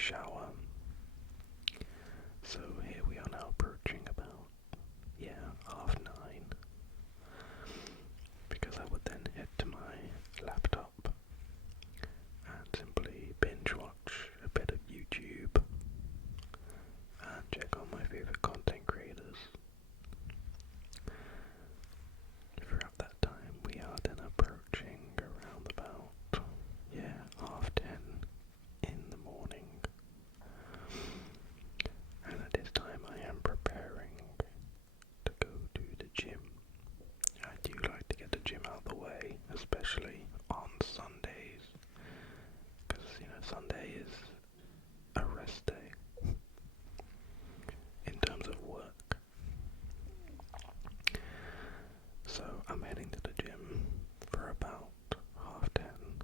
shower. So here we are now approaching about, 9:30, because I would then head to my laptop and simply binge watch a bit of YouTube and check on my favourite content creators. Throughout that time we are then approaching around about, 10:30 in the morning. And at this time I am preparing to go to the gym. I do like to get the gym out of the way, especially on Sundays, because Sunday is a rest day in terms of work. So I'm heading to the gym for about 10:30.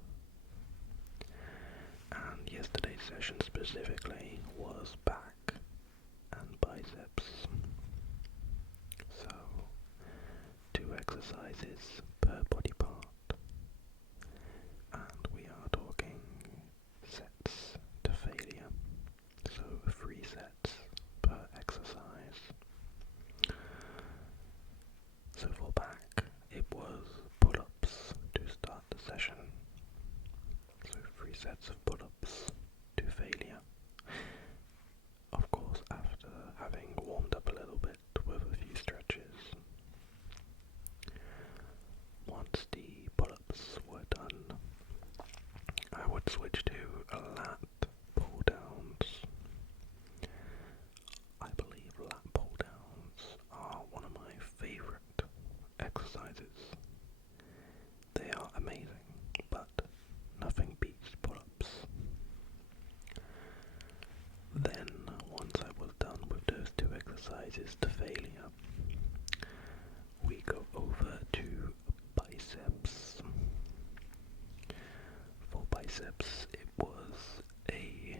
And yesterday's session specifically was back and biceps. So 2 exercises per body part. And we are talking sets to failure. So 3 sets per exercise. So for back, it was pull-ups to start the session. So 3 sets of pull-ups to failure. Of course, after having warmed up a little bit with a few stretches. Once the pull-ups were done, I would switch to lat pull-downs. I believe lat pull-downs are one of my favourite exercises. They are amazing, but nothing beats pull-ups. Then, once I was done with those 2 exercises to failure, we go over to biceps. For biceps, it was a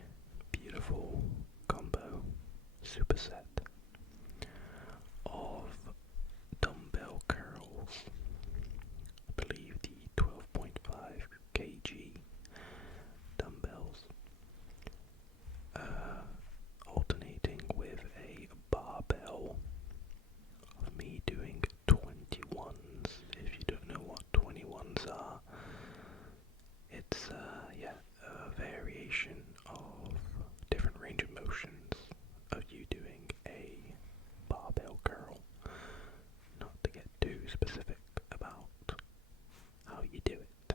beautiful combo superset of dumbbell curls. I believe the 12.5 kg dumbbells, alternating with a barbell of me doing 21s. If you don't know what 21s are, it's a variation of different range of motions of you doing a barbell curl. Not to get too specific about how you do it,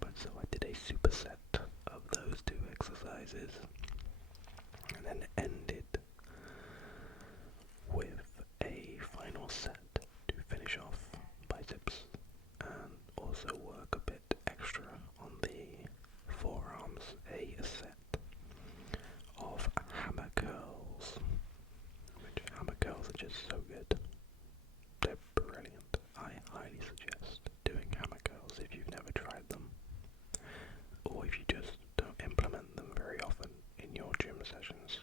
but so I did a superset of those 2 exercises, and then ended with a final set to finish off biceps and also work a bit extra on the forearms, a set of hammer curls, which hammer curls are just so good. They're brilliant. I highly suggest doing hammer curls if you've never tried them, or if you just don't implement them very often in your gym sessions.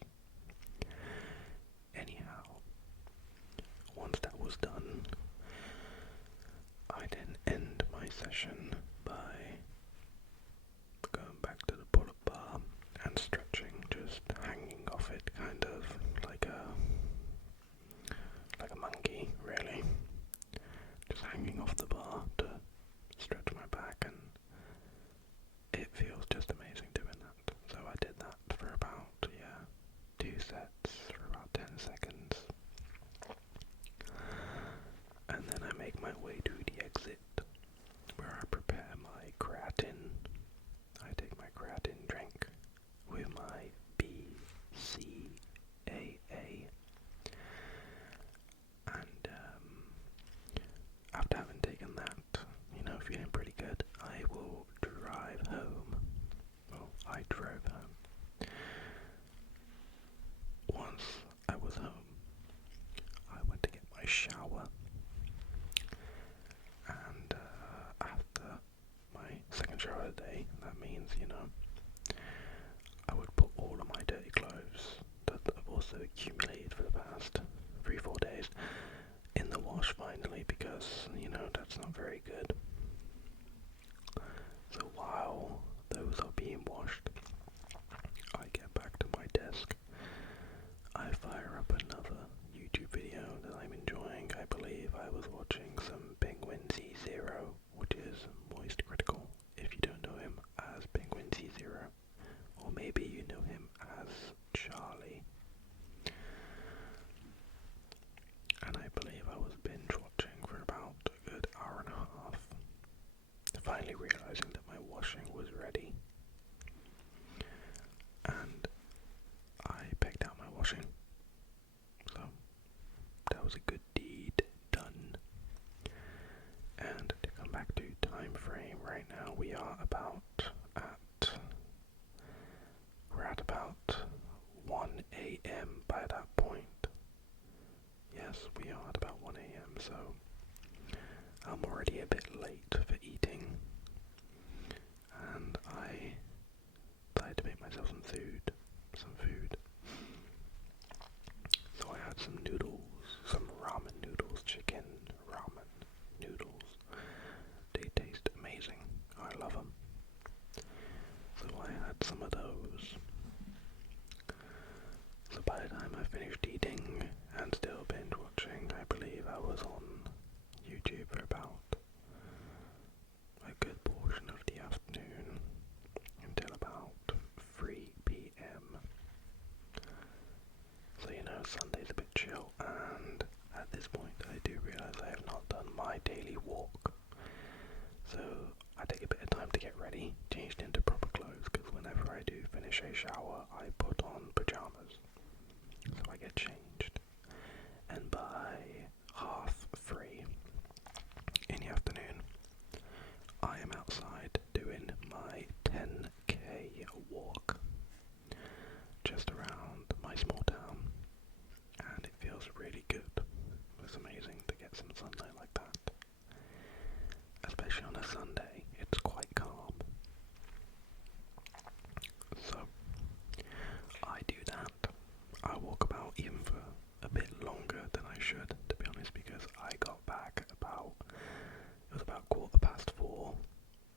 a.m. by that point. Yes, we are at about 1 a.m. so I'm already a bit late for eating, and I decided to make myself some food. So I had some noodles, some ramen noodles, chicken ramen noodles. They taste amazing. I love them. So I had some of those. So by the time I finished eating and still binge watching, I believe I was on YouTube for about a good portion of the afternoon until about 3 p.m. So Sunday's a bit chill, and at this point I do realise I have not done my daily walk. So I take a bit of time to get ready, changed into proper clothes, because whenever I do finish a shower I put on pyjamas. So I get changed, and by 3:30 in the afternoon I am outside doing my 10k walk just around my small town, and it feels really good. It's amazing to get some sunlight like that, especially on a Sunday. It's quite calm. So I do that. I walk about even for a bit longer than I should, to be honest, because I got back it was about 4:15, so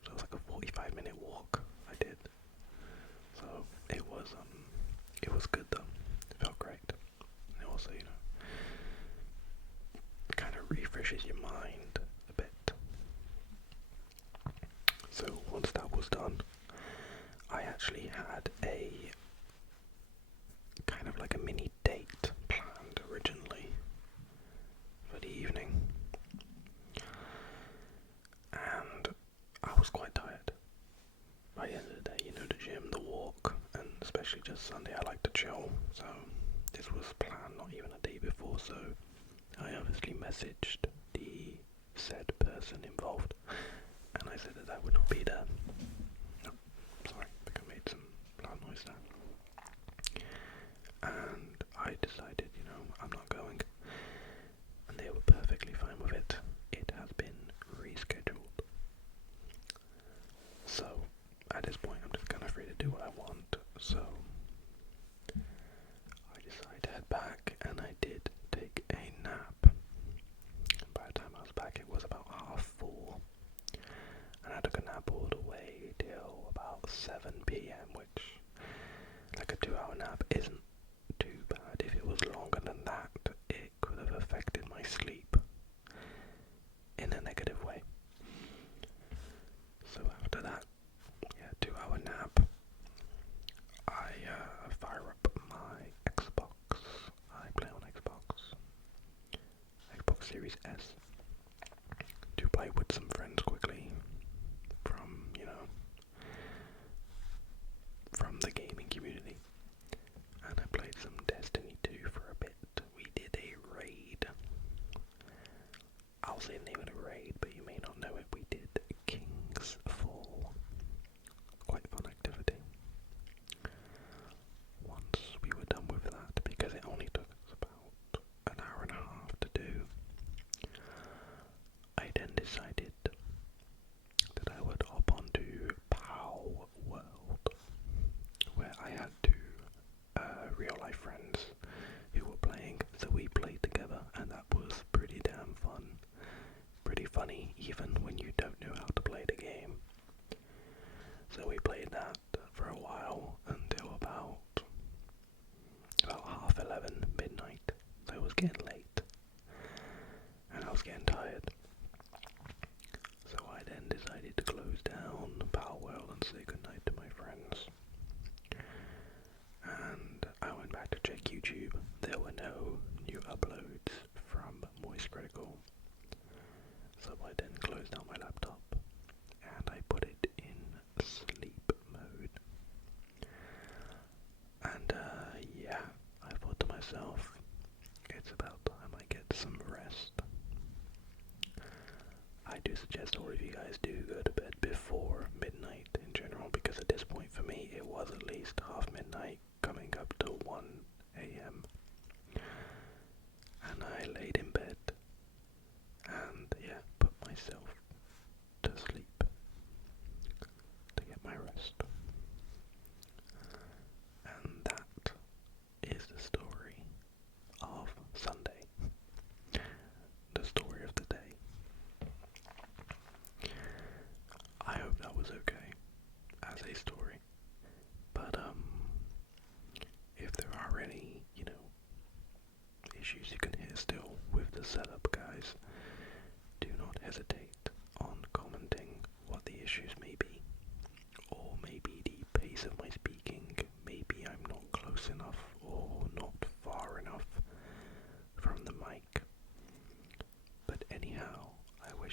it was like a 45-minute walk I did. So it was good though. It felt great. And also, kind of refreshes your mind a bit. So once that was done, I actually had a kind of like a mini date planned originally for the evening, and I was quite tired by the end of the day. The gym, the walk, and especially just Sunday I like to chill, so this was planned not even a day before. So I obviously messaged the said person involved, and I said that I would not be there. No, sorry, I think I made some loud noise there. And I decided, I'm not going. And they were perfectly fine with it. It has been rescheduled. So, at this point, I'm just kind of free to do what I want. So, I decided to head back, and I did take a nap. By the time I was back, it was about 4:30. And I took a nap all the way till about 7 p.m, which, like a 2-hour nap, isn't too bad. If it was longer than that, it could have affected my sleep in a negative way. So after that, 2-hour nap, I fire up my Xbox. I play on Xbox Series S, to play with some friends quickly from the gaming community. And I played some Destiny 2 for a bit. We did a raid. I'll say the name of the raid, but you may not know it. We did King's Fall. Quite fun activity. Once we were done with that, because it only took us about an hour and a half to do, I then decided that I would hop onto POW World, where I had two real life friends who were playing, so we played together, and that was pretty damn fun. Pretty funny, even when you don't know how to play the game. So we played that for a while until about 11:30, midnight. So it was getting late, and I was getting tired. So I then decided to close down Power World and say goodnight to my friends. And I went back to check YouTube. There were no new uploads from Moist Critical. So I then closed down my laptop and I put it in sleep mode. And I thought to myself, it's about time I get some rest. I do suggest all of you guys do go to bed before midnight in general, because at this point for me it was at least half midnight, coming up to 1 a.m.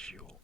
wish you all